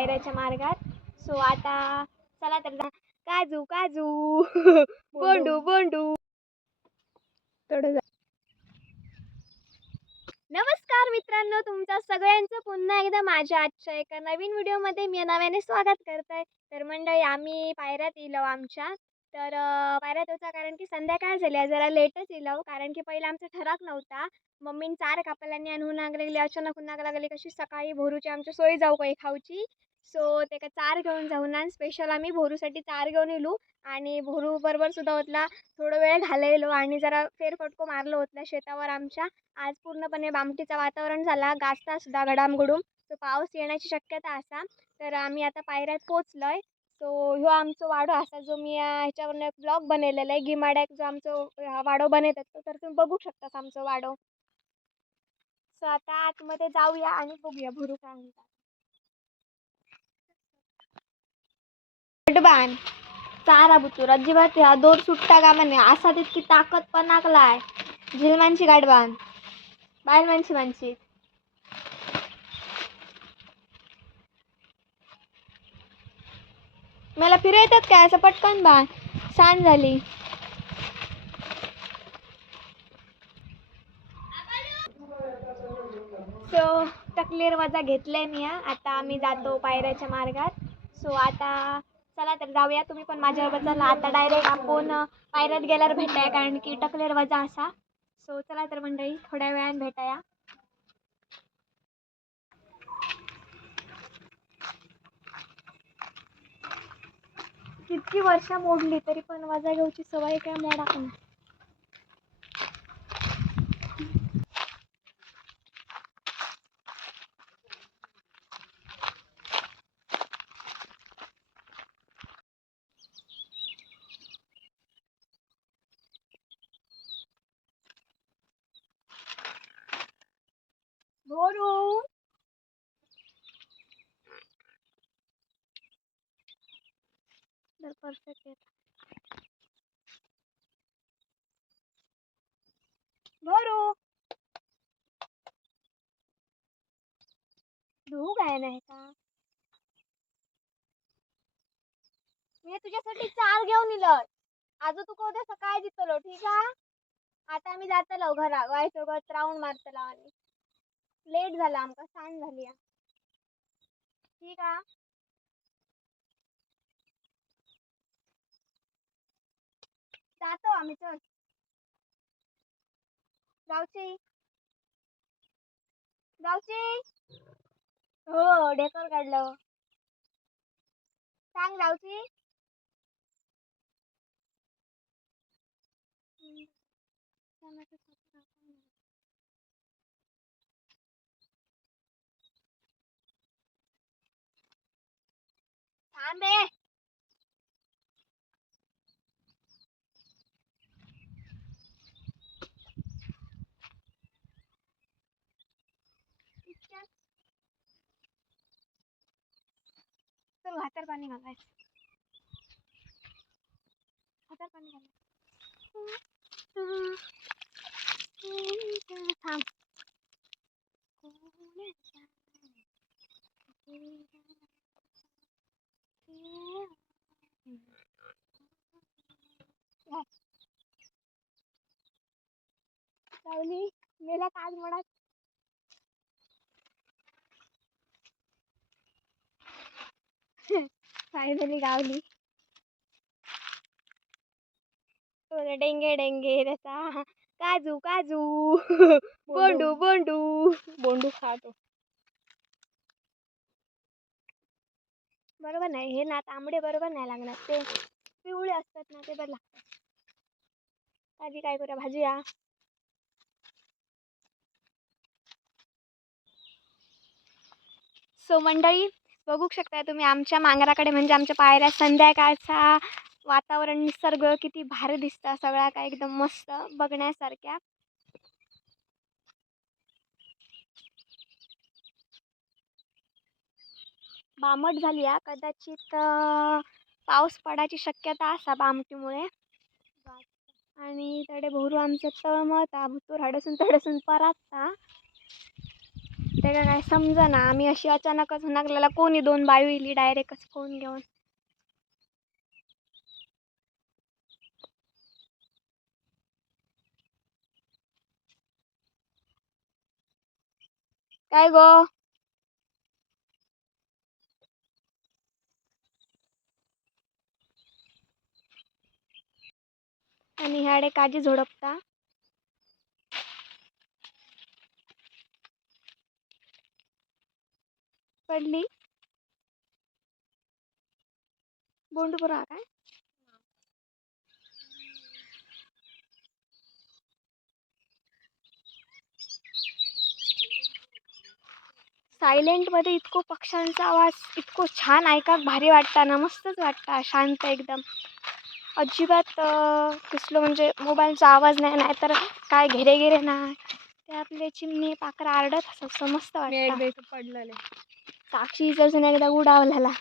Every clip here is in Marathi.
पायऱ्याच्या मार्गात. सो आता चला तर जा. काजू काजू. बोंडू. बोंडू नमस्कार मित्रांनो तुमच्या सगळ्यांचं पुन्हा एकदा माझ्या आजच्या एका नवीन व्हिडिओमध्ये मी नव्याने स्वागत करत आहे तर मंडळी आम्ही पायऱ्यात येलो आमच्या. तर परत पायऱ्यात होता कारण की संध्याकाळ झाली आहे जरा लेटच येलो कारण की पहिला आमचा ठराक नव्हता. मम्मीन चार कापलांनी आणि हुनाक लागली अचानक हुनाक लागली कशी सकाळी भोरूची आमच्या सोय जाऊ काही खाऊची. सो ते का चार घेऊन जाऊन आणि. स्पेशल आम्ही भोरूसाठी चार घेऊन येलो आणि भोरू बरोबर सुद्धा होतला थोडं वेळ घालयलो आणि जरा फेरफटको मारलो होतला शेतावर आमच्या. आज पूर्णपणे बामटीचं वातावरण झाला. गाजता सुद्धा घडामघडूम सो पाऊस येण्याची शक्यता असा. तर आम्ही आता पायऱ्यात पोचलोय सो ह्यो आमचो वाडो असा जो मी ह्याच्यावरनं एक ब्लॉग बनवलेला आहे गिमाड्याक जो आमचो वाडो बनवतात तो तर तुम्ही बघू शकता आमचो वाडो. सो आता आतमध्ये जाऊया आणि बघूया भुरू काय म्हणतात. चारा बुतूर अजिबात ह्या दोर सुट्टा का म्हणे असा तितकी ताकद पण नाकलाय झिलमानची गाडबान बायल मानशी मानशी. मला फिरवतात काय असं पटकन बा. सांज झाली. सो तकलीर वजा घेतलंय मी आता आम्ही जातो पायऱ्याच्या मार्गात. सो आता चला तर जाऊया तुम्ही पण माझ्याबरोबर चला. आता डायरेक्ट आपण पायऱ्यात गेल्यावर भेटाया कारण की टकलेर वजा असा. सो चला तर मंडळी थोड्या वेळाने भेटाया. किती वर्ष मोडली तरी पण वजा घेऊची सवय काय मोडा पण भोरू तर परफेक्ट येत भरू धुवू काय नाही का? मी तुझ्यासाठी चाल घेऊन इलं आज तू उद्या सकाळी दिसलो ठीक आहे? आता आम्ही जातलो घरा वायसोबत राऊंड मारतलो आम्ही लेट झाला आमका सांज झाली ठीक आहे? जातो आम्ही चल जाऊची जाऊची हो ढेकर काढलं. सांग जाऊची थांबे हातार पाणी घालायचं हातार पाणी घालायचं थांब सावली मेला काज म्हणत फायनली गावली. तो डेंगे डेंगे त्याचा काजू काजू. बोंडू. बोंडू बोंडू. खातो. बरोबर नाही हे ना तांबडे बरोबर नाही लागणार. ते पिवळे असतात ना ते बरं लागतात. आधी काय करूया भाजूया. सो मंडळी बघू शकताय तुम्ही आमच्या मांगराकडे म्हणजे आमच्या पायऱ्या संध्याकाळचा वातावरण निसर्ग किती भारी दिसतं सगळा काय एकदम मस्त बघण्यासारख्या. बामट झाली आहे कदाचित पाऊस पडायची शक्यता असा बामटीमुळे. आणि तडे भोरू आमचं तळमळता भुतूर हडसून तडसून परातता ते का काय समजा ना आम्ही अशी अचानकच हुनाकलेला कोणी दोन बायू इली डायरेक्टच फोन घेऊन. काय गो? आणि ह्याडे काजी झोडपता. पडली. बोंडपुरा काय? सायलेंटमध्ये इतको पक्ष्यांचा आवाज इतको छान ऐका भारी वाटता ना मस्तच वाटता शांत एकदम. अजिबात दिसलो म्हणजे मोबाईलचा आवाज नाही नाही तर काय घेरे घेरे नाही. ते आपले चिमणी पाखरं आरडत असं मस्त मेड पडलेले. बेक पडलेले साक्षी जर एकदा उडावलेला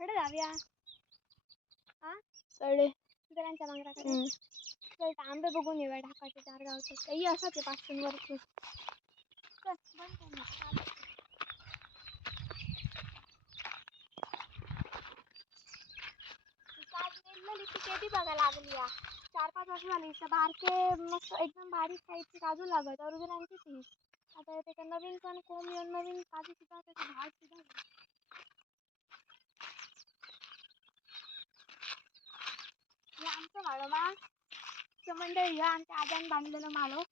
कडे जाऊया सडे सुधारांच्या मांगराकडे चल आंबे बघून येऊया ढाकाचे चार गावचे. काही असाच आहे पाचशे वरती चल केटी बघा लागली या. चार पाच वर्ष झाली इथं बारके मस्त एकदम बारीक साईजची काजू लागत. अर्जुनांची ती आता त्याच्या नवीन पण कोंब येऊन नवीन काजू सुद्धा त्याची भाग सुद्धा हे आमचं माळो मा मंडळी ह्या आमच्या आजान बांधलेलं माळो.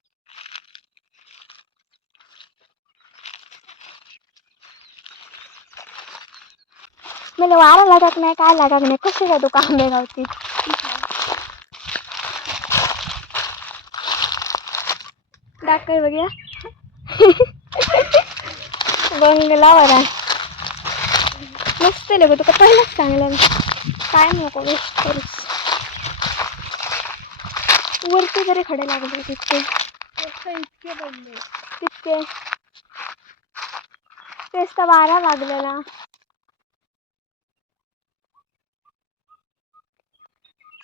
मला वारा लागत नाही काय लागत नाही. काय तुका आंबे गावती दाखव बघूया. बंगला बरा मस्त लगो तुका पहिलंच चांगलं काय नको वेस्ट करूस. वरती जरी खडे लागले तितके. इतके पडले. तितके. तेच तर वारा लागलेला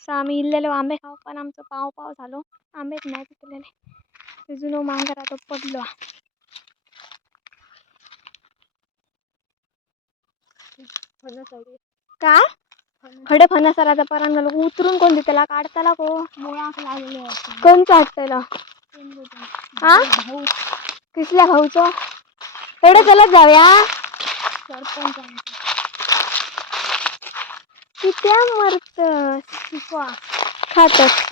आम्ही इल्लेलो आंबे खाऊ पण आमचं पाव पाव झालो. आंबेच नाही पिकलेले. जुनो मांजरा तो पडलो. काय? खडे फणसाला आता परान झालो उतरून कोण त्याला काढताला को मुळाक लागले कोण चाटतेला हा? किसल्या भाऊचो? तेवढे चलत जाऊया. सरपंच. कित्या मरतस? शिकवा. खातस.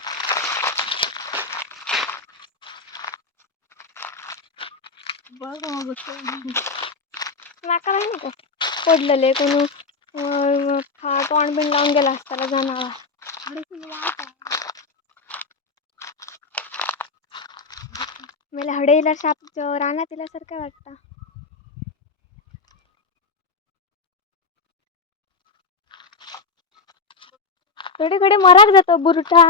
बघ मग नाही का? पडलेले कोणी? खा. तोंड बिन लावून गेला असताना जनावर. मला हडेला साप रानात इल्यासारखं वाटतं. थोडे थोडे मराक जातो बुरटा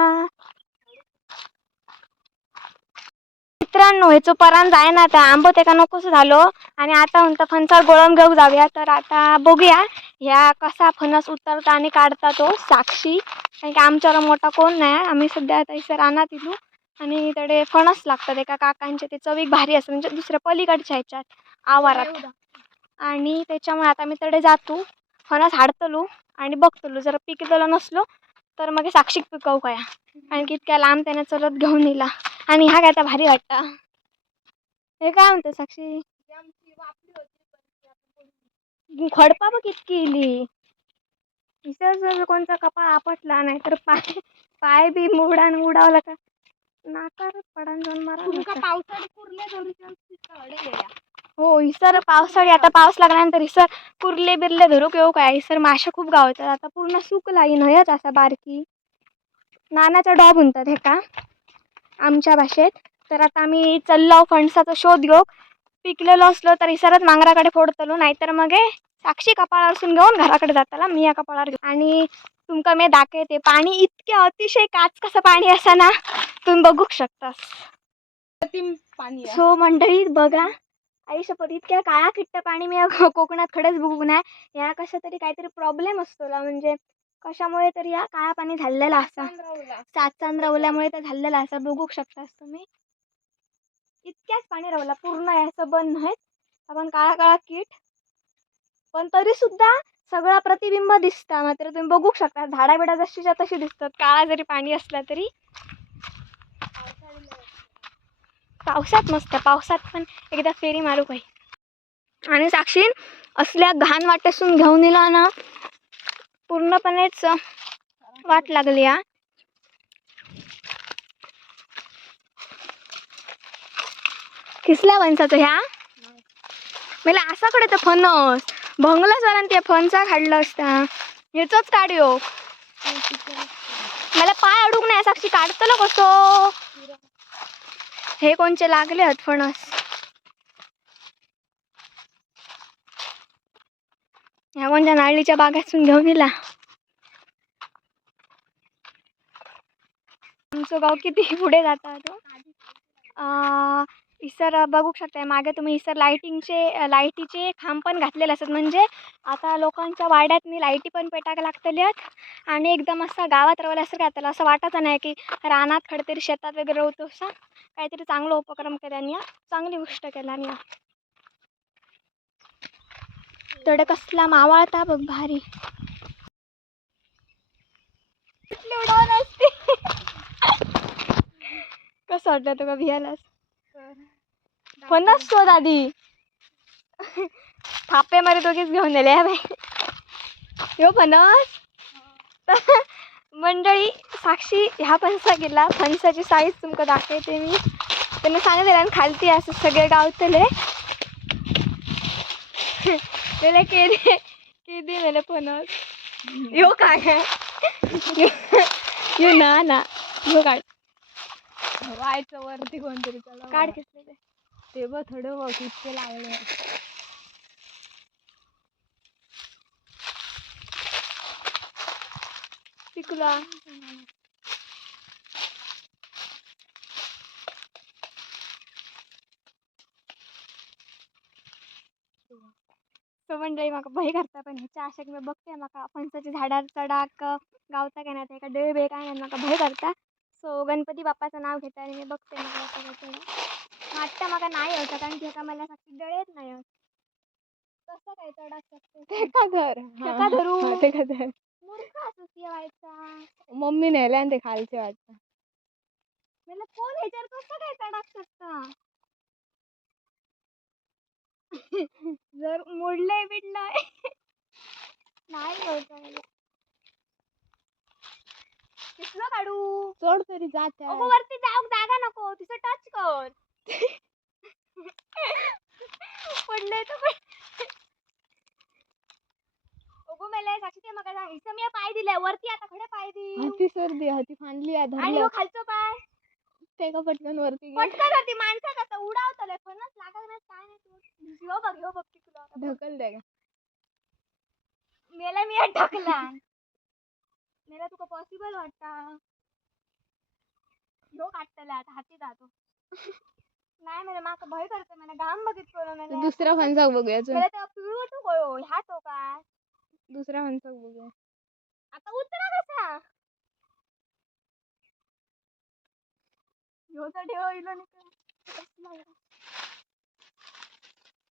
मित्रांनो ह्याचं परान जाय ना आता. आंबो तेका नकोस झालो. आणि आता म्हणता फणसार गोळम घेऊ जाऊया. तर आता बघूया ह्या कसा फणस उतरता आणि काढता तो साक्षी. कारण की आमच्यावर मोठा कोण नाही. आम्ही सध्या आता इथं रानात इलू आणि तडे फणस लागतात. एका काकांचे ते चवीक भारी असतं म्हणजे दुसऱ्या पलीकडच्या ह्याच्यात आवारात. आणि त्याच्यामुळे आता मी तडे जातो. फणस हाडतलो आणि बघतलो. जर पिकलेलो नसलो तर मग साक्षीक पिकवू काय आणि इतक्या लांब त्याने चलत घेऊन येला आणि हा काय आता भारी वाटता. हे काय म्हणते साक्षी? खडपा बघ कितकी इली. इथं कोणता कपाळ आपटला नाही तर पाय पाय बी मुडान उडावला का नाकार पडान जाऊन मारा पावसाळी कुर्ले हो हिसर पावसाळी आता पाऊस लागल्यानंतर हिसर कुर्ले बिरले धरूक येऊ काय? हिसर माशा खूप गावतात. आता पूर्ण सुक लाईन हयच असा बारकी. नानाचा डॉब म्हणतात हे का? आमच्या भाषेत. तर आता आम्ही चल्लाव फणसाचा शोध घेऊ. पिकलेलो असलो तर हिसरच मांगराकडे फोडतलो नाहीतर मग साक्षी कपाळावरसून घेऊन घराकडे जाताला मी या कपाळावर आणि तुमका मी दाखवते पाणी इतके अतिशय काच कसं पाणी असा ना तुम्ही बघू शकता ती पाणी. सो मंडळी बघा आयुष्यपत इतक्या काळा किट्ट पाणी मी कोकणात खडंच बघू नाही या कशा तरी काहीतरी प्रॉब्लेम असतो म्हणजे कशामुळे तरी या काळा पाणी झालेला असा. चंद्रावला. चाचान रवल्यामुळे ते झालेलं असं बघू शकतास तुम्ही. इतक्याच पाणी रवला पूर्ण याचं बंद नाही आपण काळा काळा कीट. पण तरी सुद्धा सगळा प्रतिबिंब दिसता मात्र तुम्ही बघू शकता झाडा बिडा जशीच्या तशी दिसतात. काळा जरी पाणी असला तरी. पावसात मस्त पावसात पण एकदा फेरी मारू काही आणि साक्षी असल्या घाण वाटेसून घेऊन येला ना पूर्णपणेच वाट लागली हा. किसल्या फणसाचं ह्या मला असा कडे तर फणस. भंगलाच वाला ते फणसा काढलं असता. ह्याचंच काढयो. मला पाय अडूक नाही साक्षी काढतलो कसो हे कोणचे लागले आहेत फणस? ह्या कोणत्या नाळीच्या बागातून घेऊन दिला आमचं गाव किती पुढे जाता तो इसर बघू शकता मागे तुम्ही इसर लाईटिंगचे लाईटीचे खांब पण घातलेले असतात. म्हणजे आता लोकांच्या वाड्यातनी लाईटी पण पेटाक लागतल्यात आणि एकदम असं गावात रवलं असं काय त्याला असं वाटत नाही की रानात खडतरी शेतात वगैरे होतो असं काहीतरी चांगला उपक्रम केल्याने या चांगली गोष्ट केल्याने या. तड कसला मावाळता बघ भारी. कुठली असते? कसं वाटलं तुका भियालास? पन्नास शोध आधी. थापे मारे दोघेच घेऊन दिले हा बाई. ह्यो फणस मंडळी साक्षी ह्या फणसा गेला. फणसाची साईज तुमका दाखवते मी. त्यांना सांगितलं आणि खालती असं सगळे गावतले. त्याला केले केली मला फणस यो काय? यो ना ना. यो काढ व्हायचं वरती कोणतरी त्याला काढ ते. ते बघ थोडं बघ इतके लागले. पिकला सो मंडळी म्हाका भय करता पण ह्याच्या आशाक मी बघते म्हाका फणसाच्या झाडार चडाक गावता काय नाही एका डळ बे काय नाही म्हाका भय करता. सो गणपती बाप्पाचं नाव घेता आणि मी बघते म्हाका वाटतं म्हाका नाही होतं कारण की मला साक्षी डळेच नाही होत कसं काय चढाक शकते? ते का धर ते का धरू? हा, ते का धर मूर्ख असंच व्हायचा मम्मी नेले आणि ते खालचे वाटतं. मला कोण ह्याच्यावर कसं काय चढाक शकता? जर मोडलंय बिडलंय नाही. मला किसलं काढू. चढ तरी जात अगो वरती जाऊ जागा नको. तिचं टच कर. पडलंय तर पड. अगो मला साक्षी ते मग मी पाय दिलाय. वरती आता खडे पाय दे हाती सर्दी हाती फांडली आहे आणि धरलं खालचं पाय. ते का पटकन वरती गेलं. पटकन होती माणसात आता उडावतले फणस नाही काय नाही तू ह्यो बघ ह्यो बघ तिकडं. ढकल द्या का मेला मी यात ढकला. मेला तुका पॉसिबल वाटता? ह्यो काढतला आता हाती जातो. नाही मला माका भय करते मला घाम बघितलो तर मला. दुसरा फणसाक बघूया चल. मला तेव्हा पिळू तू गयो ह्या तो काय दुसरा फणसाक बघूया आता उतरा कसा ह्यो तर ठेव इलो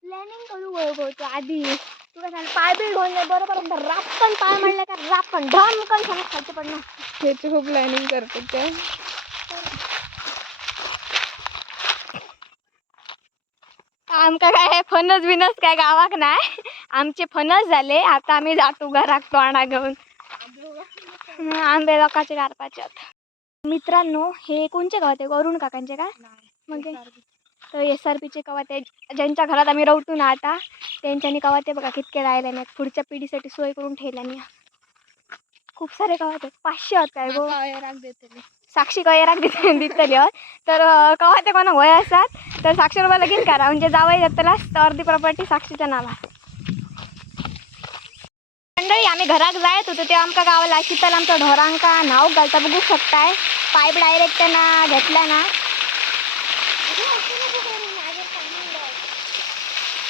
प्लॅनिंग करू वळवतो आधी तुला सांग पाय बी घेऊन ये बरोबर रापकन पाय म्हणलं का रापकन ढमकन सांग खालचे पडणार त्याची खूप प्लॅनिंग करतात त्या आमका काय फणस बिनस काय गावाक नाही. आमचे फणस झाले आता आम्ही जातो घरात तोंडा घेऊन. हं, आंबे लोकांचे गारपाचे मित्रांनो हे कोणचे गावात आहे? अरुण काकांचे का? मग हे? तर एस आर पीचे कवा ते ज्यांच्या घरात आम्ही रवतो ना आता त्यांच्यानी ते बघा कितके राहिले नाहीत पुढच्या पिढीसाठी सोय करून ठेवल्या नाही खूप सारे कवा ते पाचशे होत काय गो. साक्षी कयराक दित? दितली हत तर अं, कवा ते कोणा? वय असतात. तर साक्षी रुपया लगीन करा. म्हणजे जातला तर अर्धी प्रॉपर्टी साक्षीच्या नावात. मंडळी आम्ही घराक जायत होतो तेव्हा आमकां गावाला शीतल आमच्या ढोरांका नाव घालता बघू शकताय. पाईप डायरेक्ट त्यांना घेतला ना.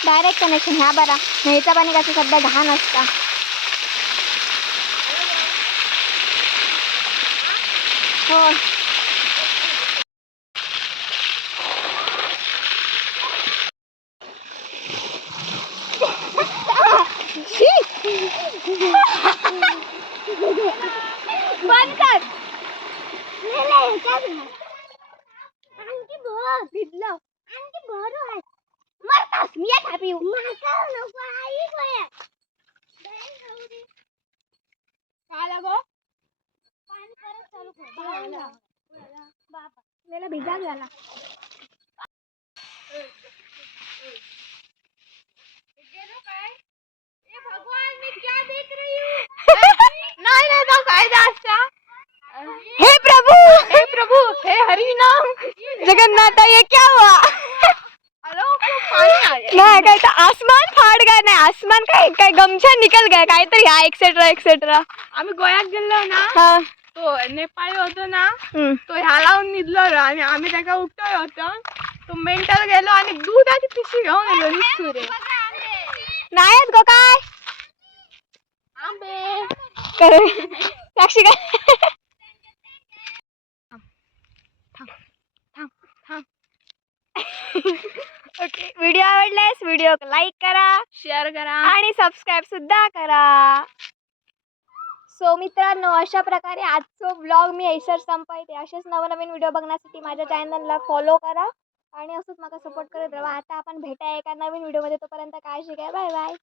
डायरेक्ट कनेक्शन ह्या बरा. न्यायचा पाणी कसं सध्या घाण असता. हो बंद कर आणखी भर भिजलं आणखी भर आहे मरतास मी आता पिऊ माका नको आई गोया काय लागो पाणी परत चालू कर बाबा मेला भिजा झाला नाही नाही तो कायदा असता हे प्रभु हे प्रभु हे हरी नाम जगन्नाथ ये क्या हुआ? नाही काय तर आसमान फाड गया नाही आसमान काय काय गमछा निकल गया काहीतरी हा एक्सेट्रा एक्सेट्रा आम्ही गोव्यात गेलो ना हा। तो नेपाळी होतो ना हम्म. तो ह्या लावून निघलो आणि आम्ही. त्याका उठतोय होतो. तो मेंटल गेलो आणि दुधाची पिशवी घेऊन गेलो निसुरे नाही आहेत गो काय? आंबे. साक्षी काय? व्हिडिओ लाईक करा शेअर करा. आणि सबस्क्राईब सुद्धा करा. सो मित्रांनो अशा प्रकारे आजचो ब्लॉग मी ऐसर संपवते. असेच नवनवीन व्हिडिओ बघण्यासाठी माझ्या चॅनलला फॉलो करा आणि असंच मला सपोर्ट करत राहा. आता आपण भेटा एका नवीन व्हिडिओमध्ये. तोपर्यंत काळजी घ्या. Bye bye.